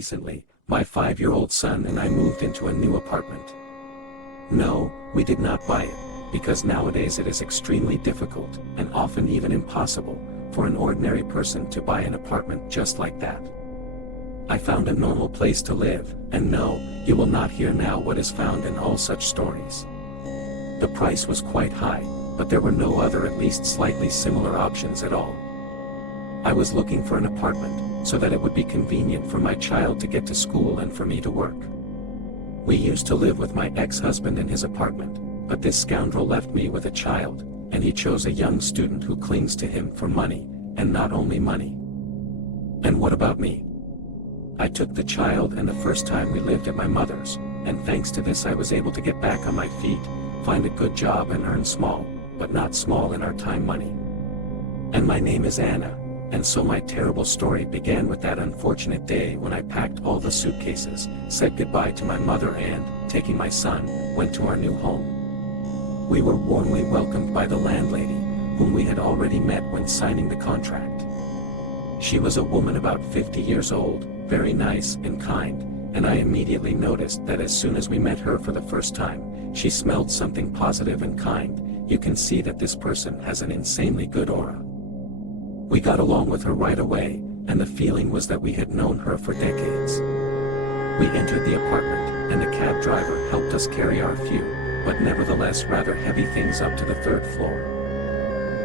recently, my 5-year-old son and I moved into a new apartment. No, we did not buy it, because nowadays it is extremely difficult, and often even impossible, for an ordinary person to buy an apartment just like that. I found a normal place to live, and no, you will not hear now what is found in all such stories. The price was quite high, but there were no other at least slightly similar options at all. I was looking for an apartment, so that it would be convenient for my child to get to school and for me to work. We used to live with my ex-husband in his apartment, but this scoundrel left me with a child, and he chose a young student who clings to him for money, and not only money. And what about me? I took the child, and the first time we lived at my mother's, and thanks to this I was able to get back on my feet, find a good job and earn small, but not small in our time money. And my name is Anna, and so my terrible story began with that unfortunate day when I packed all the suitcases, said goodbye to my mother and, taking my son, went to our new home. We were warmly welcomed by the landlady, whom we had already met when signing the contract. She was a woman about 50 years old, very nice and kind, and I immediately noticed that as soon as we met her for the first time, she smelled something positive and kind. You can see that this person has an insanely good aura. We got along with her right away, and the feeling was that we had known her for decades. We entered the apartment, and the cab driver helped us carry our few, but nevertheless rather heavy things up to the 3rd floor.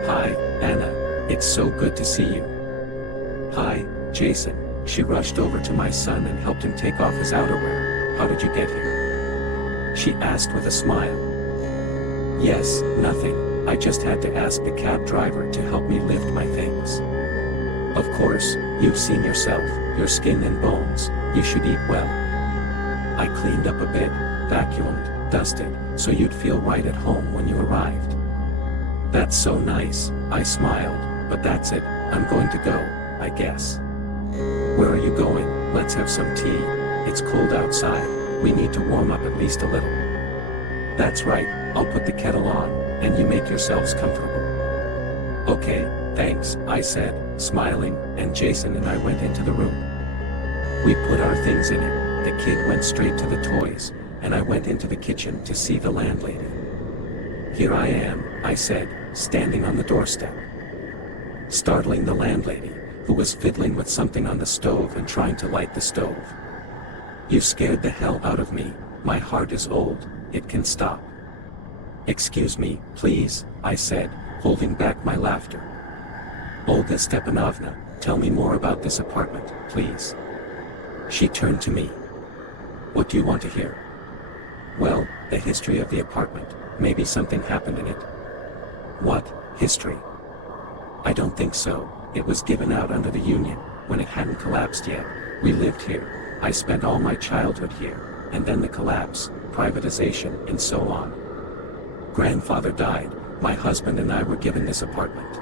"Hi, Anna, it's so good to see you." "Hi, Jason." She rushed over to my son and helped him take off his outerwear. "How did you get here?" she asked with a smile. "Yes, nothing. I just had to ask the cab driver to help me lift my things." "Of course, you've seen yourself, your skin and bones, you should eat well. I cleaned up a bit, vacuumed, dusted, so you'd feel right at home when you arrived." "That's so nice," I smiled, "but that's it, I'm going to go, I guess." "Where are you going? Let's have some tea. It's cold outside, we need to warm up at least a little." "That's right, I'll put the kettle on, and you make yourselves comfortable." "Okay, thanks," I said, smiling, and Jason and I went into the room. We put our things in it, the kid went straight to the toys, and I went into the kitchen to see the landlady. "Here I am," I said, standing on the doorstep, startling the landlady, who was fiddling with something on the stove and trying to light the stove. "You scared the hell out of me, my heart is old, it can stop." "Excuse me, please," I said, holding back my laughter. "Olga Stepanovna, tell me more about this apartment, please." She turned to me. "What do you want to hear?" "Well, the history of the apartment, maybe something happened in it." "What, history?" "I don't think so. It was given out under the Union, when it hadn't collapsed yet. We lived here, I spent all my childhood here, and then the collapse, privatization, and so on. Grandfather died, my husband and I were given this apartment.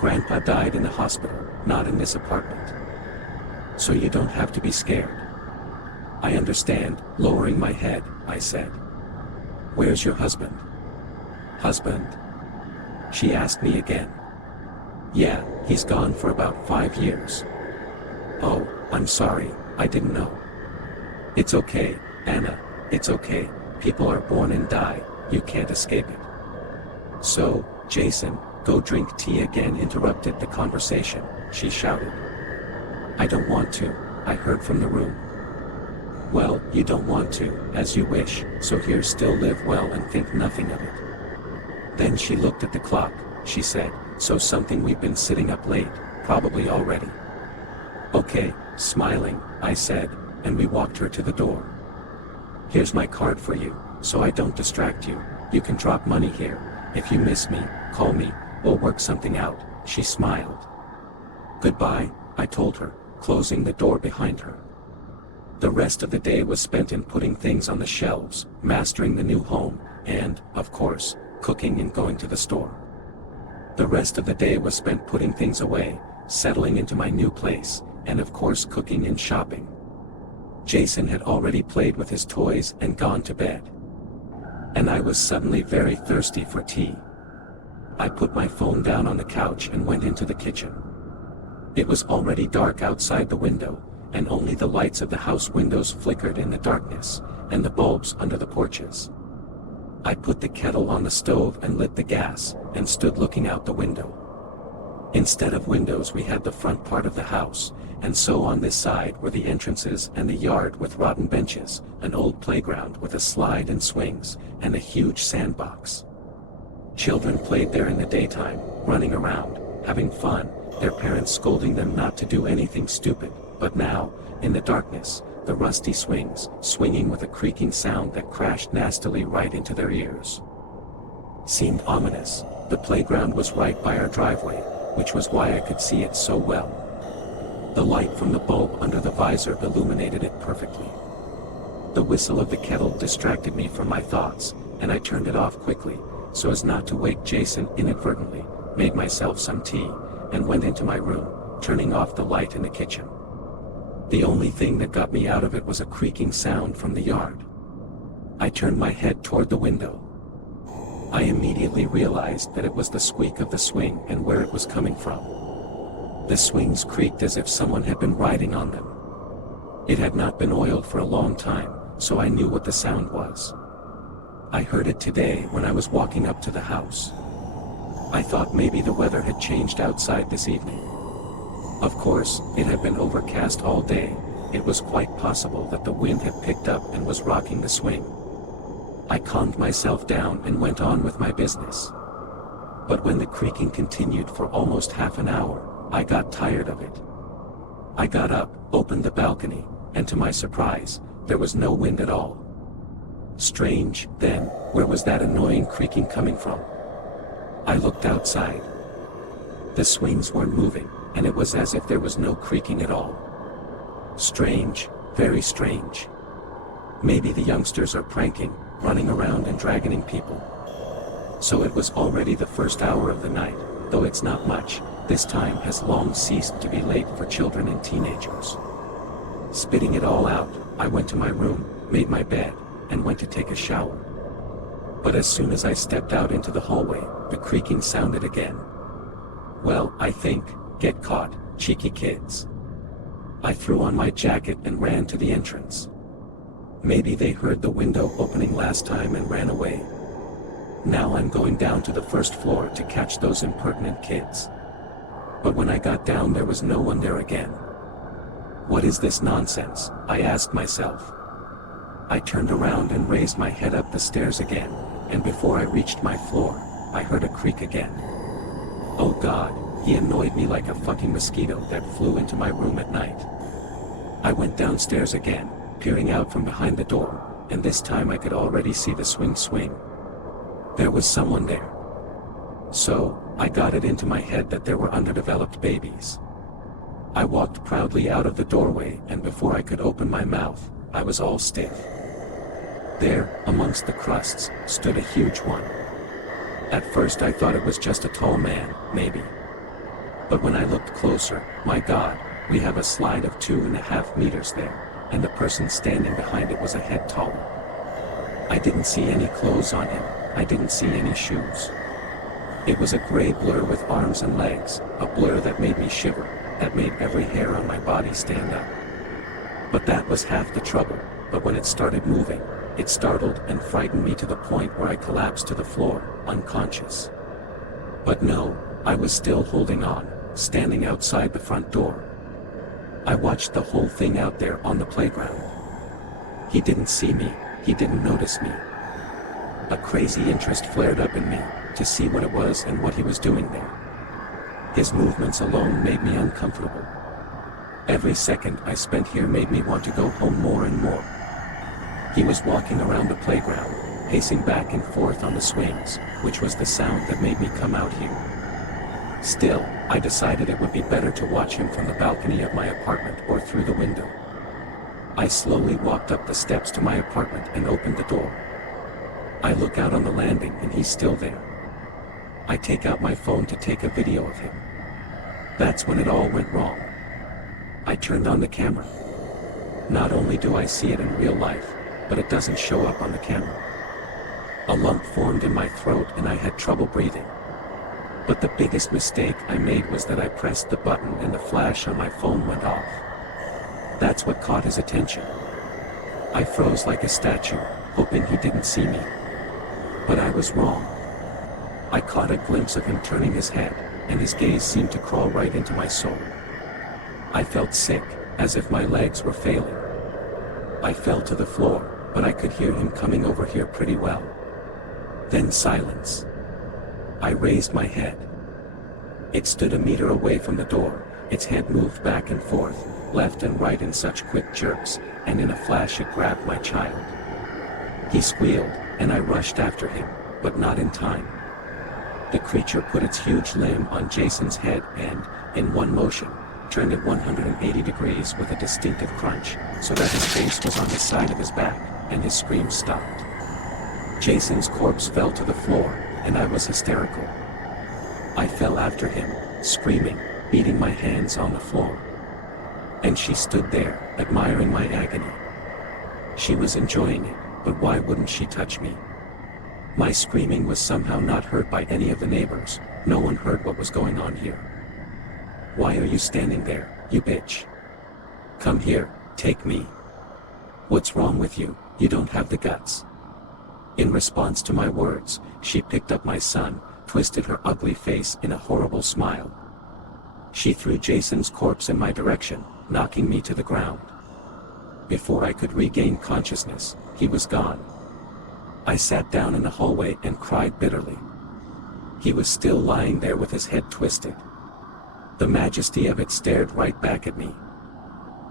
Grandpa died in the hospital, not in this apartment. So you don't have to be scared." "I understand," lowering my head, I said. "Where's your husband?" "Husband?" she asked me again. "Yeah, he's gone for about 5 years." "Oh, I'm sorry, I didn't know." "It's okay, Anna, it's okay, people are born and die, you can't escape it." "So, Jason, go drink tea again," interrupted the conversation, she shouted. "I don't want to," I heard from the room. "Well, you don't want to, as you wish, so here still live well and think nothing of it." Then she looked at the clock, she said, "So something we've been sitting up late, probably already." "Okay," smiling, I said, and we walked her to the door. "Here's my card for you, so I don't distract you, you can drop money here, if you miss me, call me, we'll work something out," she smiled. "Goodbye," I told her, closing the door behind her. The rest of the day was spent in putting things on the shelves, mastering the new home, and, of course, cooking and going to the store. The rest of the day was spent putting things away, settling into my new place, and of course cooking and shopping. Jason had already played with his toys and gone to bed. And I was suddenly very thirsty for tea. I put my phone down on the couch and went into the kitchen. It was already dark outside the window, and only the lights of the house windows flickered in the darkness, and the bulbs under the porches. I put the kettle on the stove and lit the gas, and stood looking out the window. Instead of windows we had the front part of the house, and so on this side were the entrances and the yard with rotten benches, an old playground with a slide and swings, and a huge sandbox. Children played there in the daytime, running around, having fun, their parents scolding them not to do anything stupid, but now, in the darkness, the rusty swings, swinging with a creaking sound that crashed nastily right into their ears, seemed ominous. The playground was right by our driveway, which was why I could see it so well. The light from the bulb under the visor illuminated it perfectly. The whistle of the kettle distracted me from my thoughts, and I turned it off quickly, so as not to wake Jason inadvertently, made myself some tea, and went into my room, turning off the light in the kitchen. The only thing that got me out of it was a creaking sound from the yard. I turned my head toward the window. I immediately realized that it was the squeak of the swing and where it was coming from. The swings creaked as if someone had been riding on them. It had not been oiled for a long time, so I knew what the sound was. I heard it today when I was walking up to the house. I thought maybe the weather had changed outside this evening. Of course, it had been overcast all day. It was quite possible that the wind had picked up and was rocking the swing. I calmed myself down and went on with my business. But when the creaking continued for almost half an hour, I got tired of it. I got up, opened the balcony, and to my surprise, there was no wind at all. Strange, then, where was that annoying creaking coming from? I looked outside. The swings weren't moving, and it was as if there was no creaking at all. Strange, very strange. Maybe the youngsters are pranking, running around and dragging people. So it was already the first hour of the night, though it's not much. This time has long ceased to be late for children and teenagers. Spitting it all out, I went to my room, made my bed, and went to take a shower. But as soon as I stepped out into the hallway, the creaking sounded again. Well, I think, get caught, cheeky kids. I threw on my jacket and ran to the entrance. Maybe they heard the window opening last time and ran away. Now I'm going down to the first floor to catch those impertinent kids. But when I got down there was no one there again. What is this nonsense? I asked myself. I turned around and raised my head up the stairs again, and before I reached my floor, I heard a creak again. Oh God, he annoyed me like a fucking mosquito that flew into my room at night. I went downstairs again, peering out from behind the door, and this time I could already see the swing. There was someone there. So, I got it into my head that there were underdeveloped babies. I walked proudly out of the doorway, and before I could open my mouth, I was all stiff. There, amongst the crusts, stood a huge one. At first I thought it was just a tall man, maybe. But when I looked closer, my God, we have a slide of 2.5 meters there, and the person standing behind it was a head taller. I didn't see any clothes on him, I didn't see any shoes. It was a gray blur with arms and legs, a blur that made me shiver, that made every hair on my body stand up. But that was half the trouble, but when it started moving, it startled and frightened me to the point where I collapsed to the floor, unconscious. But no, I was still holding on, standing outside the front door. I watched the whole thing out there on the playground. He didn't see me, he didn't notice me. A crazy interest flared up in me, to see what it was and what he was doing there. His movements alone made me uncomfortable. Every second I spent here made me want to go home more and more. He was walking around the playground, pacing back and forth on the swings, which was the sound that made me come out here. Still, I decided it would be better to watch him from the balcony of my apartment or through the window. I slowly walked up the steps to my apartment and opened the door. I look out on the landing and he's still there. I take out my phone to take a video of him. That's when it all went wrong. I turned on the camera. Not only do I see it in real life, but it doesn't show up on the camera. A lump formed in my throat and I had trouble breathing. But the biggest mistake I made was that I pressed the button and the flash on my phone went off. That's what caught his attention. I froze like a statue, hoping he didn't see me. But I was wrong. I caught a glimpse of him turning his head, and his gaze seemed to crawl right into my soul. I felt sick, as if my legs were failing. I fell to the floor, but I could hear him coming over here pretty well. Then silence. I raised my head. It stood a meter away from the door, its head moved back and forth, left and right in such quick jerks, and in a flash it grabbed my child. He squealed, and I rushed after him, but not in time. The creature put its huge limb on Jason's head and, in one motion, turned it 180 degrees with a distinctive crunch, so that his face was on the side of his back, and his screams stopped. Jason's corpse fell to the floor, and I was hysterical. I fell after him, screaming, beating my hands on the floor. And she stood there, admiring my agony. She was enjoying it, but why wouldn't she touch me? My screaming was somehow not heard by any of the neighbors. No one heard what was going on here. Why are you standing there, you bitch? Come here, take me. What's wrong with you? You don't have the guts. In response to my words, she picked up my son, twisted her ugly face in a horrible smile. She threw Jason's corpse in my direction, knocking me to the ground. Before I could regain consciousness, he was gone. I sat down in the hallway and cried bitterly. He was still lying there with his head twisted. The majesty of it stared right back at me.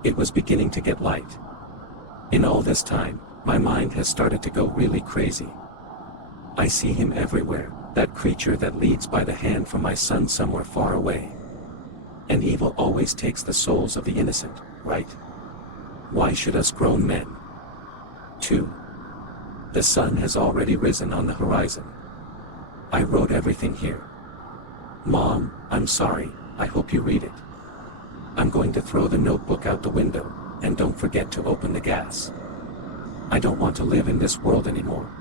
It was beginning to get light. In all this time, my mind has started to go really crazy. I see him everywhere, that creature that leads by the hand from my son somewhere far away. And evil always takes the souls of the innocent, right? Why should us grown men? 2. The sun has already risen on the horizon. I wrote everything here. Mom, I'm sorry, I hope you read it. I'm going to throw the notebook out the window, and don't forget to open the gas. I don't want to live in this world anymore.